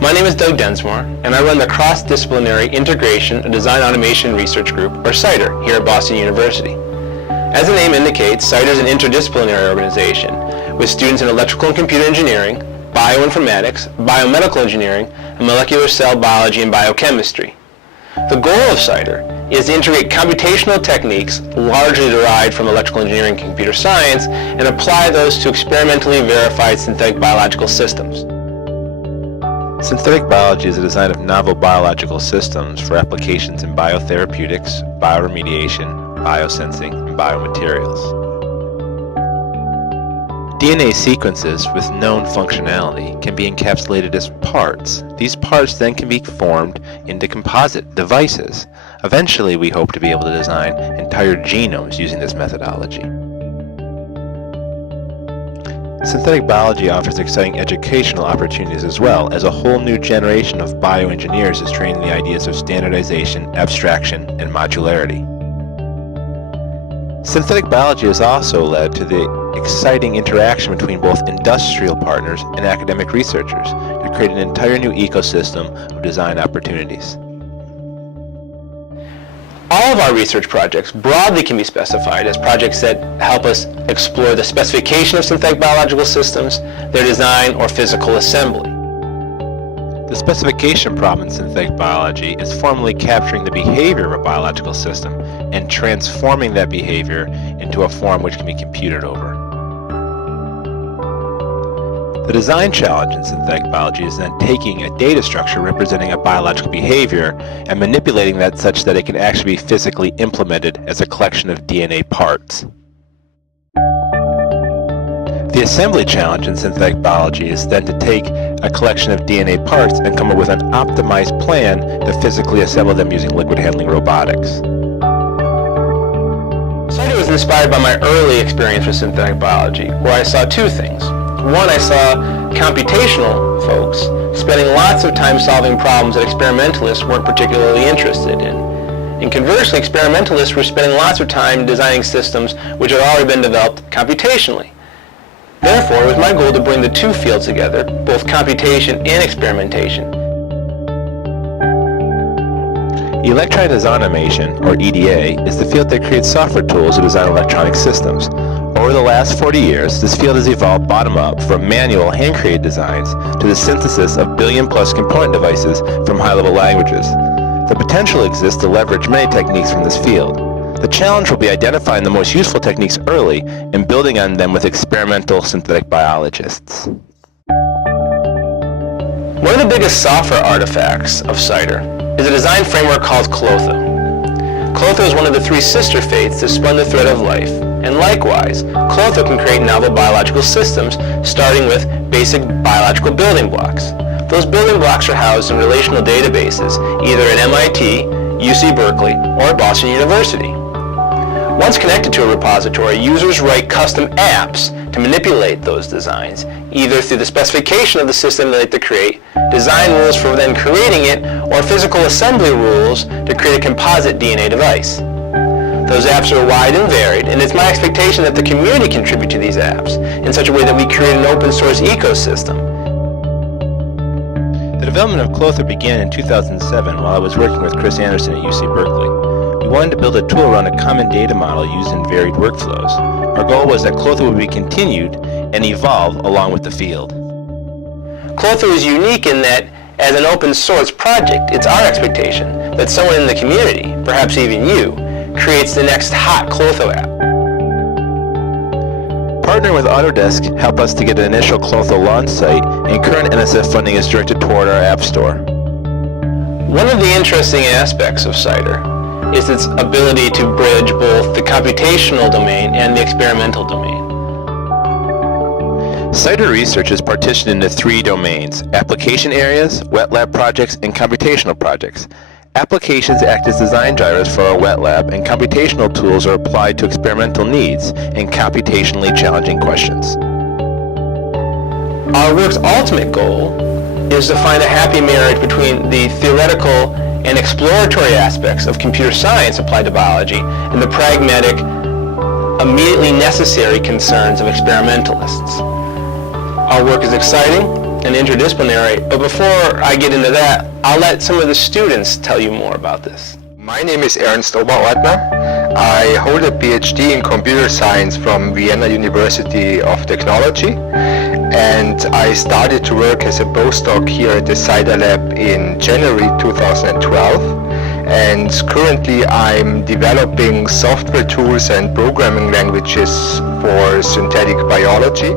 My name is Doug Densmore, and I run the Cross-Disciplinary Integration and Design Automation Research Group, or CIDAR, here at Boston University. As the name indicates, CIDAR is an interdisciplinary organization with students in electrical and computer engineering, bioinformatics, biomedical engineering, and molecular cell biology and biochemistry. The goal of CIDAR is to integrate computational techniques largely derived from electrical engineering and computer science and apply those to experimentally verified synthetic biological systems. Synthetic biology is the design of novel biological systems for applications in biotherapeutics, bioremediation, biosensing, and biomaterials. DNA sequences with known functionality can be encapsulated as parts. These parts then can be formed into composite devices. Eventually, we hope to be able to design entire genomes using this methodology. Synthetic biology offers exciting educational opportunities as well, as a whole new generation of bioengineers is trained in the ideas of standardization, abstraction, and modularity. Synthetic biology has also led to the exciting interaction between both industrial partners and academic researchers to create an entire new ecosystem of design opportunities. All of our research projects broadly can be specified as projects that help us explore the specification of synthetic biological systems, their design, or physical assembly. The specification problem in synthetic biology is formally capturing the behavior of a biological system and transforming that behavior into a form which can be computed over. The design challenge in synthetic biology is then taking a data structure representing a biological behavior and manipulating that such that it can actually be physically implemented as a collection of DNA parts. The assembly challenge in synthetic biology is then to take a collection of DNA parts and come up with an optimized plan to physically assemble them using liquid handling robotics. CIDAR was inspired by my early experience with synthetic biology, where I saw two things. One, I saw computational folks spending lots of time solving problems that experimentalists weren't particularly interested in. And conversely, experimentalists were spending lots of time designing systems which had already been developed computationally. Therefore, it was my goal to bring the two fields together, both computation and experimentation. Electronic design automation, or EDA, is the field that creates software tools to design electronic systems. Over the last 40 years, this field has evolved bottom-up from manual, hand-created designs to the synthesis of billion-plus component devices from high-level languages. The potential exists to leverage many techniques from this field. The challenge will be identifying the most useful techniques early and building on them with experimental synthetic biologists. One of the biggest software artifacts of CIDAR is a design framework called Clotho. Clotho is one of the three sister faiths that spun the thread of life, and likewise, Clotho can create novel biological systems, starting with basic biological building blocks. Those building blocks are housed in relational databases, either at MIT, UC Berkeley, or at Boston University. Once connected to a repository, users write custom apps to manipulate those designs, either through the specification of the system they like to create, design rules for then creating it, or physical assembly rules to create a composite DNA device. Those apps are wide and varied, and it's my expectation that the community contribute to these apps in such a way that we create an open source ecosystem. The development of Clotho began in 2007 while I was working with Chris Anderson at UC Berkeley. We wanted to build a tool around a common data model used in varied workflows. Our goal was that Clotho would be continued and evolve along with the field. Clotho is unique in that, as an open source project, it's our expectation that someone in the community, perhaps even you, creates the next hot Clotho app. Partnering with Autodesk helped us to get an initial Clotho launch site, and current NSF funding is directed toward our App Store. One of the interesting aspects of CIDAR is its ability to bridge both the computational domain and the experimental domain. CIDAR research is partitioned into three domains: application areas, wet lab projects, and computational projects. Applications act as design drivers for our wet lab, and computational tools are applied to experimental needs and computationally challenging questions. Our work's ultimate goal is to find a happy marriage between the theoretical and exploratory aspects of computer science applied to biology and the pragmatic, immediately necessary concerns of experimentalists. Our work is exciting, and interdisciplinary. But before I get into that, I'll let some of the students tell you more about this. My name is Ernst Oberordner. I hold a PhD in computer science from Vienna University of Technology, and I started to work as a postdoc here at the CIDAR lab in January 2012, and currently I'm developing software tools and programming languages for synthetic biology.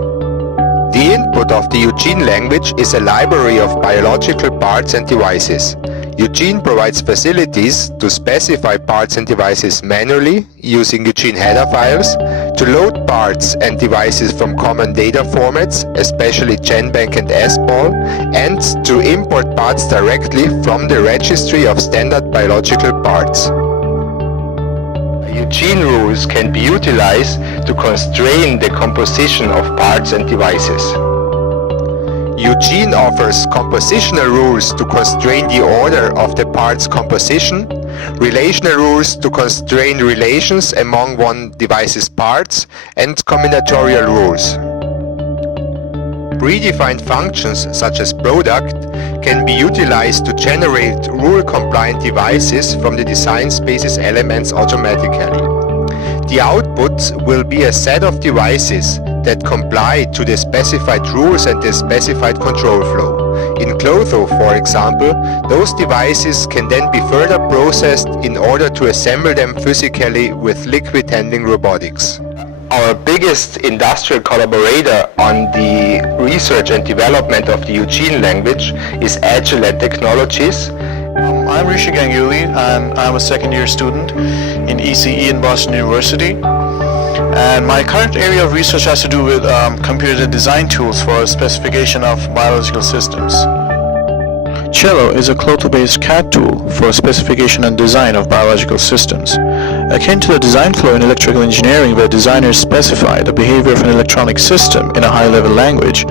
The input of the Eugene language is a library of biological parts and devices. Eugene provides facilities to specify parts and devices manually using Eugene header files, to load parts and devices from common data formats, especially GenBank and SBAL, and to import parts directly from the registry of standard biological parts. Eugene rules can be utilized to constrain the composition of parts and devices. Eugene offers compositional rules to constrain the order of the parts composition, relational rules to constrain relations among one device's parts, and combinatorial rules. Predefined functions such as product can be utilized to generate rule-compliant devices from the design space's elements automatically. The output will be a set of devices that comply to the specified rules and the specified control flow. In Clotho, for example, those devices can then be further processed in order to assemble them physically with liquid handling robotics. Our biggest industrial collaborator on the research and development of the Eugene language is Agilent Technologies. I'm Rishi and I'm a second-year student in ECE in Boston University. And my current area of research has to do with computer design tools for specification of biological systems. Cello is a Clotho-based CAD tool for specification and design of biological systems. Akin to the design flow in electrical engineering where designers specify the behavior of an electronic system in a high-level language,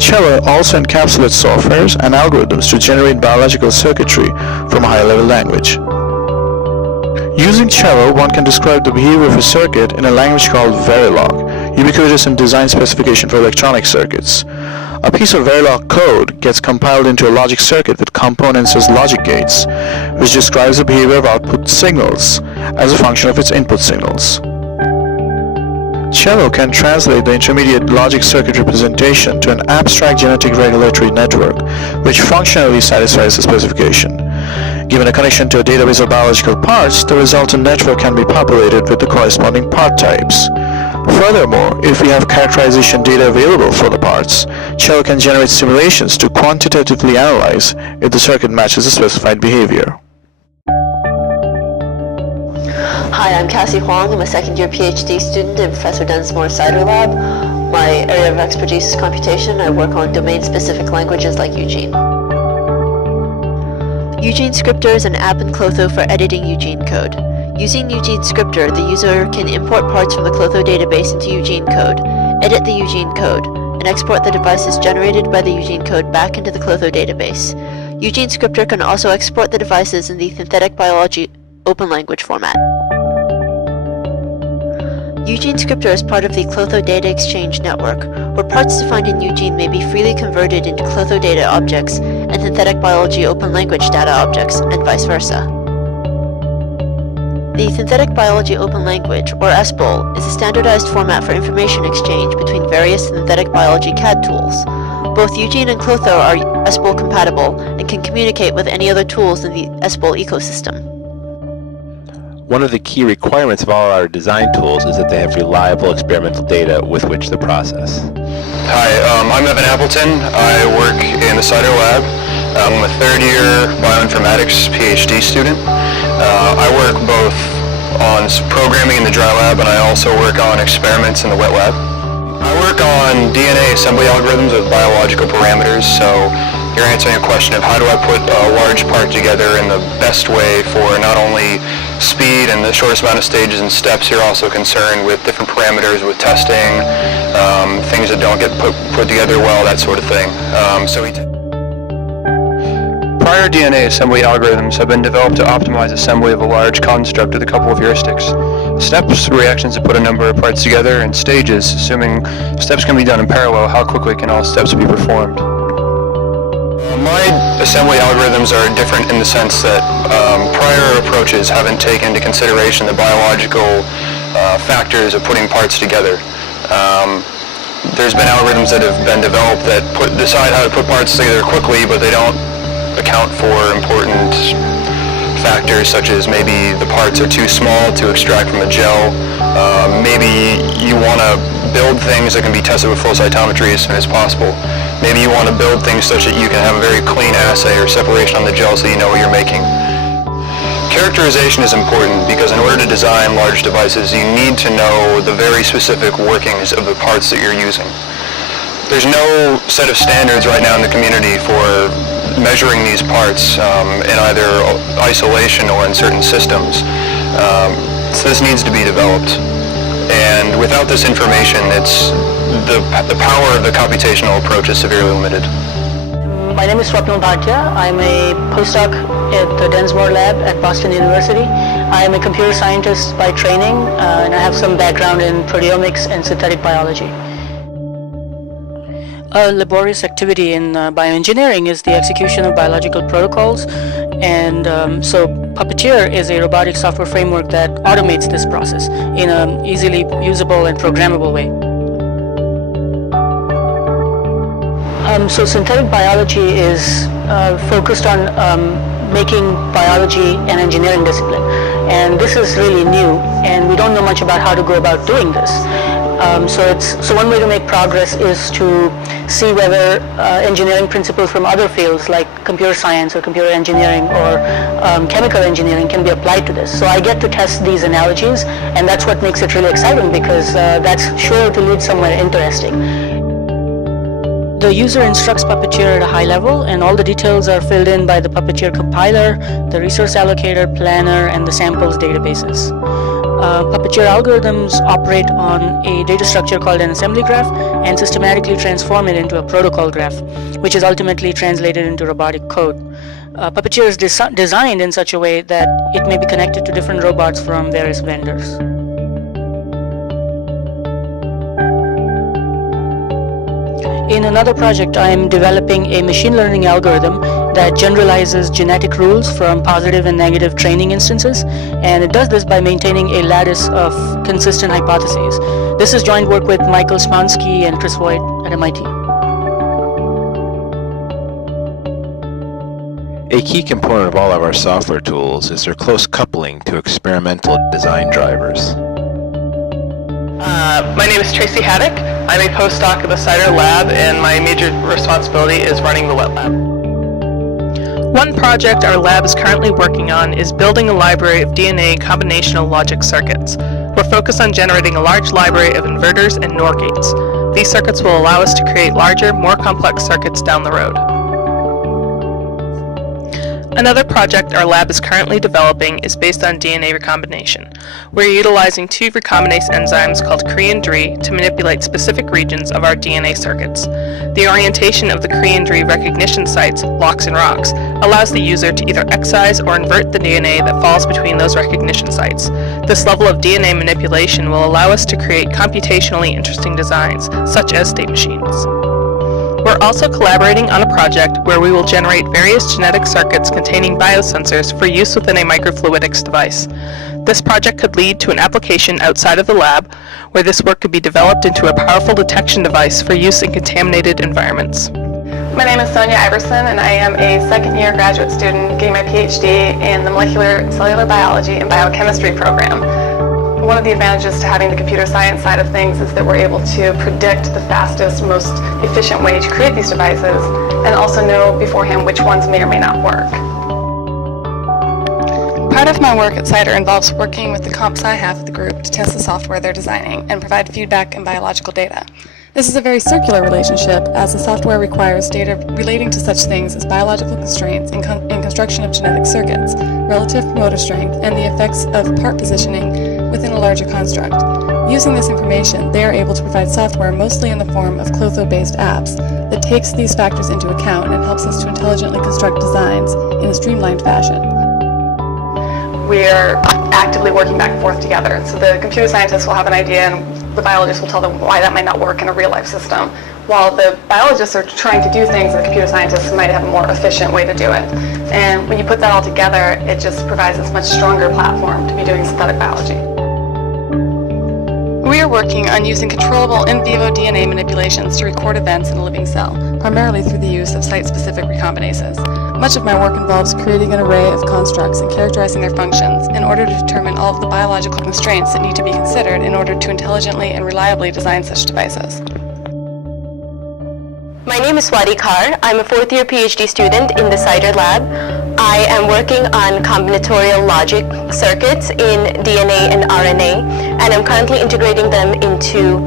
Cello also encapsulates softwares and algorithms to generate biological circuitry from a high-level language. Using Cello, one can describe the behavior of a circuit in a language called Verilog, ubiquitous in design specification for electronic circuits. A piece of Verilog code gets compiled into a logic circuit with components as logic gates, which describes the behavior of output signals as a function of its input signals. Cello can translate the intermediate logic circuit representation to an abstract genetic regulatory network, which functionally satisfies the specification. Given a connection to a database of biological parts, the resultant network can be populated with the corresponding part types. Furthermore, if we have characterization data available for the parts, Cello can generate simulations to quantitatively analyze if the circuit matches the specified behavior. Hi, I'm Cassie Huang. I'm a second-year PhD student in Professor Densmore's CIDAR lab. My area of expertise is computation. I work on domain-specific languages like Eugene. Eugene Scripter is an app in Clotho for editing Eugene code. Using Eugene Scripter, the user can import parts from the Clotho database into Eugene code, edit the Eugene code, and export the devices generated by the Eugene code back into the Clotho database. Eugene Scripter can also export the devices in the synthetic biology open language format. Eugene Scripter is part of the Clotho Data Exchange Network, where parts defined in Eugene may be freely converted into Clotho data objects and synthetic biology open language data objects, and vice versa. The Synthetic Biology Open Language, or SBAL, is a standardized format for information exchange between various synthetic biology CAD tools. Both Eugene and Clotho are SBAL compatible and can communicate with any other tools in the SBAL ecosystem. One of the key requirements of all our design tools is that they have reliable experimental data with which to process. Hi, I'm Evan Appleton. I work in the CIDAR lab. I'm a third-year bioinformatics PhD student. I work both on programming in the dry lab, and I also work on experiments in the wet lab. I work on DNA assembly algorithms with biological parameters, so you're answering a question of how do I put a large part together in the best way for not only speed and the shortest amount of stages and steps. You're also concerned with different parameters with testing, things that don't get put together well, that sort of thing. Prior DNA assembly algorithms have been developed to optimize assembly of a large construct with a couple of heuristics. Steps, reactions to put a number of parts together, and stages, assuming steps can be done in parallel, how quickly can all steps be performed. My assembly algorithms are different in the sense that prior approaches haven't taken into consideration the biological factors of putting parts together. There's been algorithms that have been developed that decide how to put parts together quickly, but they don't account for important factors such as maybe the parts are too small to extract from a gel. Maybe you want to build things that can be tested with flow cytometry as soon as possible. Maybe you want to build things such that you can have a very clean assay or separation on the gel so you know what you're making. Characterization is important because in order to design large devices, you need to know the very specific workings of the parts that you're using. There's no set of standards right now in the community for measuring these parts in either isolation or in certain systems. So this needs to be developed. And without this information, the power of the computational approach is severely limited. My name is Swapnil Bhatia. I'm a postdoc at the Densmore Lab at Boston University. I am a computer scientist by training, and I have some background in proteomics and synthetic biology. A laborious activity in bioengineering is the execution of biological protocols, and so Puppeteer is a robotic software framework that automates this process in an easily usable and programmable way. So synthetic biology is focused on making biology an engineering discipline, and this is really new, and we don't know much about how to go about doing this. So one way to make progress is to see whether engineering principles from other fields like computer science or computer engineering or chemical engineering can be applied to this. So I get to test these analogies, and that's what makes it really exciting because that's sure to lead somewhere interesting. The user instructs Puppeteer at a high level, and all the details are filled in by the Puppeteer compiler, the resource allocator, planner, and the samples databases. Puppeteer algorithms operate on a data structure called an assembly graph and systematically transform it into a protocol graph, which is ultimately translated into robotic code. Puppeteer is designed in such a way that it may be connected to different robots from various vendors. In another project, I am developing a machine learning algorithm that generalizes genetic rules from positive and negative training instances, and it does this by maintaining a lattice of consistent hypotheses. This is joint work with Michael Smonsky and Chris Voigt at MIT. A key component of all of our software tools is their close coupling to experimental design drivers. My name is Tracy Haddock. I'm a postdoc at the CIDAR lab, and my major responsibility is running the wet lab. One project our lab is currently working on is building a library of DNA combinational logic circuits. We're focused on generating a large library of inverters and NOR gates. These circuits will allow us to create larger, more complex circuits down the road. Another project our lab is currently developing is based on DNA recombination. We're utilizing two recombinase enzymes called Cre and Dre to manipulate specific regions of our DNA circuits. The orientation of the Cre and Dre recognition sites, locks and rocks, allows the user to either excise or invert the DNA that falls between those recognition sites. This level of DNA manipulation will allow us to create computationally interesting designs, such as state machines. We're also collaborating on a project where we will generate various genetic circuits containing biosensors for use within a microfluidics device. This project could lead to an application outside of the lab, where this work could be developed into a powerful detection device for use in contaminated environments. My name is Sonia Iverson, and I am a second-year graduate student getting my PhD in the Molecular and Cellular Biology and Biochemistry program. One of the advantages to having the computer science side of things is that we're able to predict the fastest, most efficient way to create these devices, and also know beforehand which ones may or may not work. Part of my work at CIDAR involves working with the comp sci half of the group to test the software they're designing and provide feedback and biological data. This is a very circular relationship, as the software requires data relating to such things as biological constraints in construction of genetic circuits, relative promoter strength, and the effects of part positioning within a larger construct. Using this information, they are able to provide software mostly in the form of Clotho-based apps that takes these factors into account and helps us to intelligently construct designs in a streamlined fashion. We are actively working back and forth together. So the computer scientists will have an idea, and the biologists will tell them why that might not work in a real-life system. while the biologists are trying to do things, the computer scientists might have a more efficient way to do it. And when you put that all together, it just provides this much stronger platform to be doing synthetic biology. We are working on using controllable in vivo DNA manipulations to record events in a living cell, primarily through the use of site-specific recombinases. Much of my work involves creating an array of constructs and characterizing their functions in order to determine all of the biological constraints that need to be considered in order to intelligently and reliably design such devices. My name is Shaikhar. I'm a fourth-year PhD student in the CIDAR lab. I am working on combinatorial logic circuits in DNA and RNA, and I'm currently integrating them into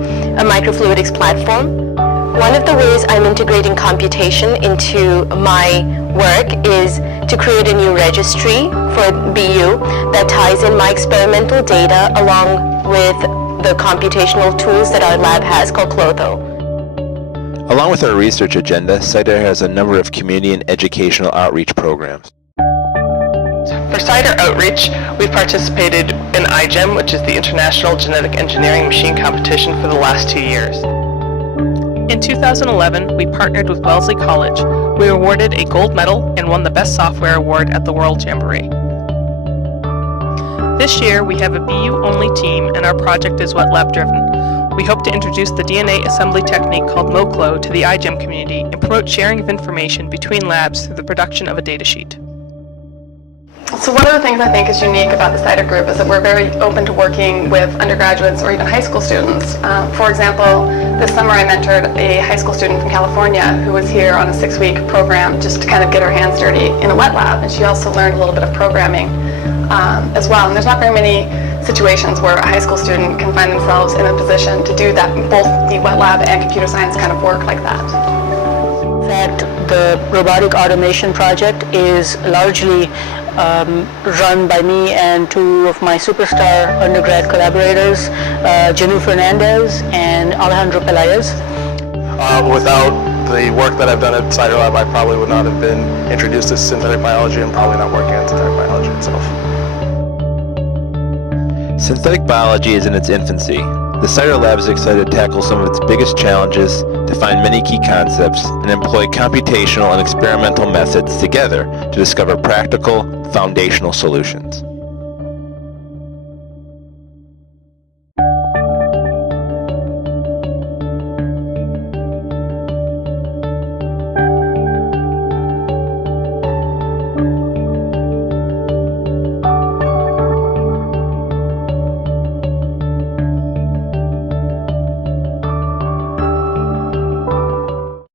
a microfluidics platform. One of the ways I'm integrating computation into my work is to create a new registry for BU that ties in my experimental data along with the computational tools that our lab has called Clotho. Along with our research agenda, CIDAR has a number of community and educational outreach programs. For CIDAR outreach, we've participated in iGEM, which is the International Genetic Engineering Machine Competition, for the last 2 years. In 2011, we partnered with Wellesley College. We were awarded a gold medal and won the Best Software Award at the World Jamboree. This year, we have a BU-only team, and our project is wet lab driven. We hope to introduce the DNA assembly technique called MoClo to the iGEM community and promote sharing of information between labs through the production of a datasheet. So one of the things I think is unique about the CIDAR group is that we're very open to working with undergraduates or even high school students. For example, this summer I mentored a high school student from California who was here on a 6-week program just to kind of get her hands dirty in a wet lab, and she also learned a little bit of programming as well. And there's not very many situations where a high school student can find themselves in a position to do that, both the wet lab and computer science kind of work like that. In fact, the robotic automation project is largely run by me and two of my superstar undergrad collaborators, Janu Fernandez and Alejandro Pelaez. Without the work that I've done at CIDAR Lab, I probably would not have been introduced to synthetic biology and probably not working on synthetic biology itself. Synthetic biology is in its infancy. The CIDAR Lab is excited to tackle some of its biggest challenges, define many key concepts, and employ computational and experimental methods together to discover practical, foundational solutions.